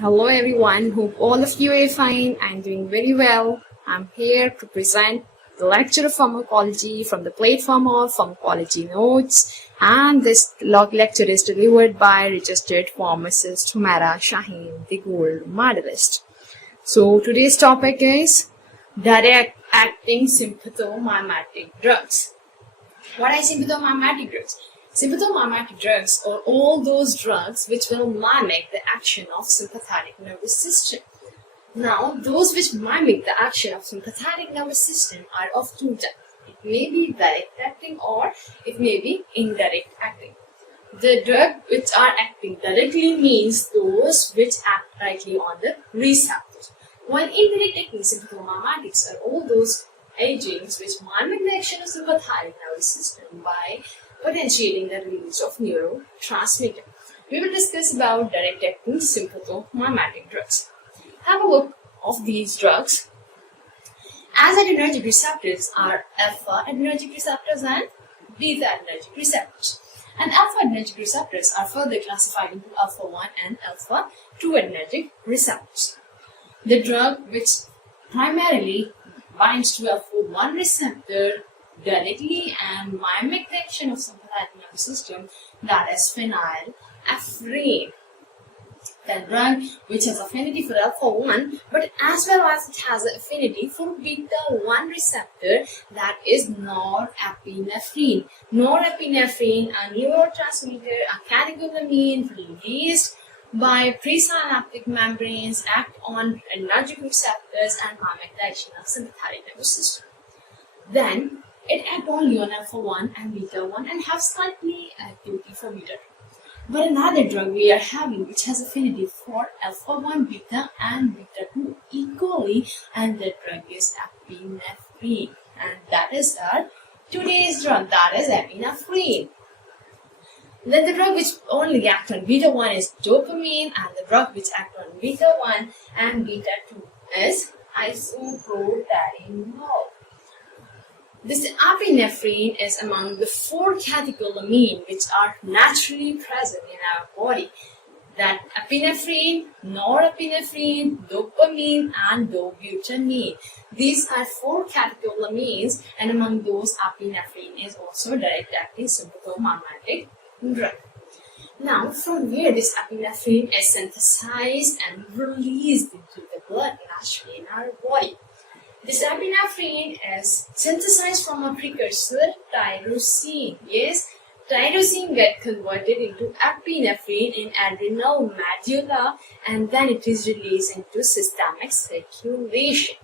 Hello everyone, hope all of you are fine and doing very well. I'm here to present the lecture of pharmacology from the platform of Pharmacology Notes, and this lecture is delivered by registered pharmacist Humera Shaheen, the gold medalist. So today's topic is direct acting sympathomimetic drugs. What are sympathomimetic drugs? Sympathomimetic drugs are all those drugs which will mimic the action of sympathetic nervous system. Now, those which mimic the action of sympathetic nervous system are of two types. It may be direct acting or it may be indirect acting. The drug which are acting directly means those which act directly on the receptors, while indirect acting sympathomimetics are all those agents which mimic the action of sympathetic nervous system by potentiating the release of neurotransmitter. We will discuss about direct acting sympathomimetic drugs. Have a look of these drugs. As adrenergic receptors are alpha adrenergic receptors and beta adrenergic receptors. And alpha adrenergic receptors are further classified into alpha 1 and alpha 2 adrenergic receptors. The drug which primarily binds to alpha 1 receptor directly and mimic the action of sympathetic nervous system, that is phenylephrine. The drug which has affinity for alpha 1 but as well as it has an affinity for beta 1 receptor, that is norepinephrine. Norepinephrine, a neurotransmitter, a catecholamine released by presynaptic membranes, act on adrenergic receptors and mimic the action of sympathetic nervous system. Then it acts only on alpha 1 and beta 1 and have slightly activity for beta 2. But another drug we are having which has affinity for alpha 1 beta and beta 2 equally, and that drug is epinephrine, and that is our today's drug, that is epinephrine. Then the drug which only acts on beta 1 is dopamine, and the drug which acts on beta 1 and beta 2 is isopropyl. This epinephrine is among the 4 catecholamines which are naturally present in our body. That epinephrine, norepinephrine, dopamine and dobutamine. These are 4 catecholamines, and among those epinephrine is also direct acting sympathomimetic drug. Now, from where this epinephrine is synthesized and released into the blood naturally in our body. This epinephrine is synthesized from a precursor, tyrosine. Yes, tyrosine gets converted into epinephrine in adrenal medulla, and then it is released into systemic circulation.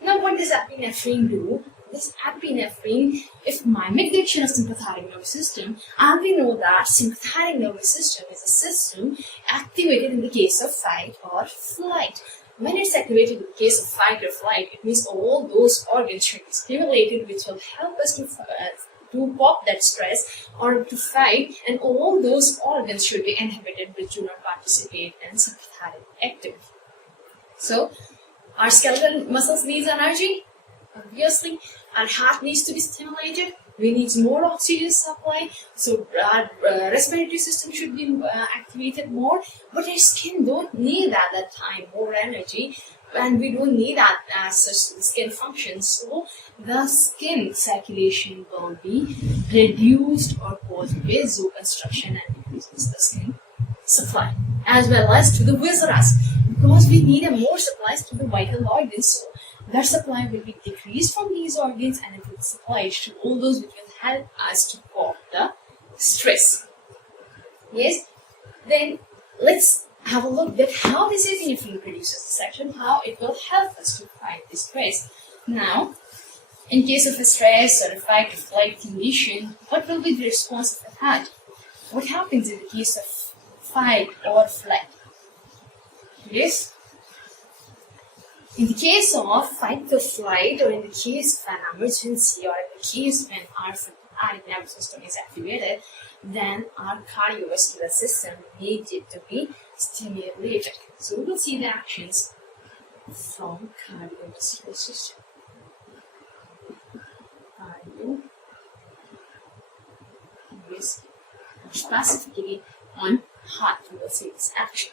Now, what does epinephrine do? This epinephrine, if mimic the action of sympathetic nervous system, and we know that sympathetic nervous system is a system activated in the case of fight or flight. When it's activated in the case of fight or flight, it means all those organs should be stimulated, which will help us to pop that stress or to fight, and all those organs should be inhibited, which do not participate in sympathetic activity. So, our skeletal muscles need energy. Obviously, our heart needs to be stimulated. We need more oxygen supply, so our respiratory system should be activated more. But our skin don't need at that time more energy, and we don't need that as such skin functions. So the skin circulation will be reduced or cause vasoconstriction and decreases the skin supply, as well as to the viscera, because we need a more supplies to the vital organs. So that supply will be decreased from these organs, and it will supply to all those which will help us to cope the stress. Yes, then let's have a look at how this epinephrine produces this action, how it will help us to fight the stress. Now, in case of a stress or a fight or flight condition, what will be the response of the heart? What happens in the case of fight or flight? Yes. In the case of fight or flight, or in the case of an emergency, or in the case when our sympathetic nervous system is activated, then our cardiovascular system needs it to be stimulated. So we will see the actions from cardiovascular system. Specifically on heart, we will see this action.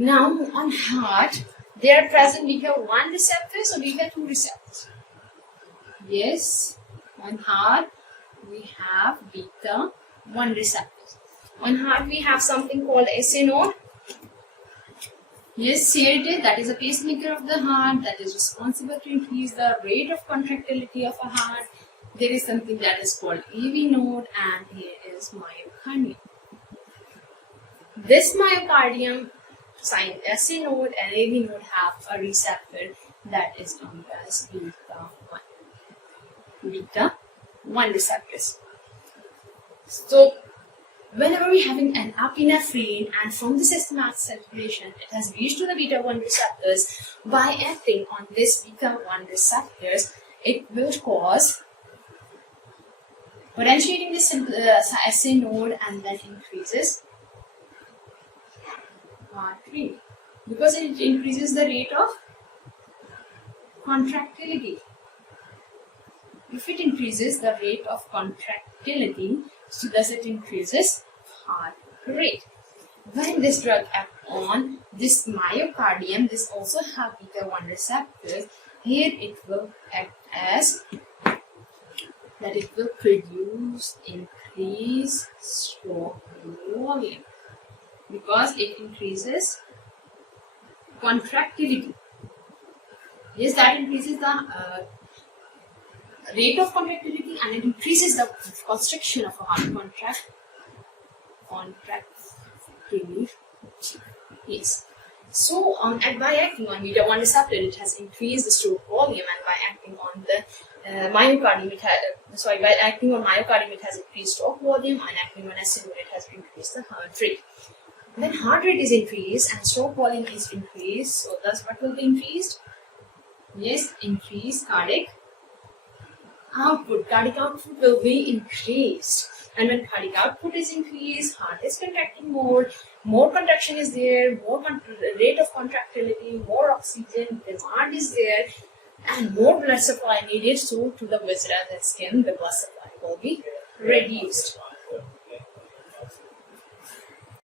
Now on heart, they are present beta 1 receptors or beta 2 receptors? Yes, on heart we have beta 1 receptors. On heart we have something called SA node. Yes, CRT, that is a pacemaker of the heart that is responsible to increase the rate of contractility of a heart. There is something that is called AV node, and here is myocardium. This myocardium, SA node and AV node have a receptor that is known as beta 1. Beta 1 receptors. So, whenever we are having an epinephrine and from the systematic circulation, it has reached to the beta 1 receptors, by acting on this beta 1 receptors, it will cause potentiating the SA node and then increases heart rate because it increases the rate of contractility. If it increases the rate of contractility, so thus it increases heart rate. When this drug acts on this myocardium, this also have beta 1 receptors. Here it will act as that it will produce increased stroke volume because it increases contractility. Yes, that increases the rate of contractility and it increases the constriction of a heart contractility. Yes. So by acting on beta 1 receptor, it has increased the stroke volume, and by acting on the myocardium, by acting on myocardium, it has increased stroke volume, and acting on SA node, it has increased the heart rate. When heart rate is increased and stroke volume is increased, so thus what will be increased? Yes, increased cardiac output. Cardiac output will be increased, and when cardiac output is increased, heart is contracting more contraction is there, more rate of contractility, more oxygen demand is there, and more blood supply needed. So to the viscera, the skin, the blood supply will be reduced.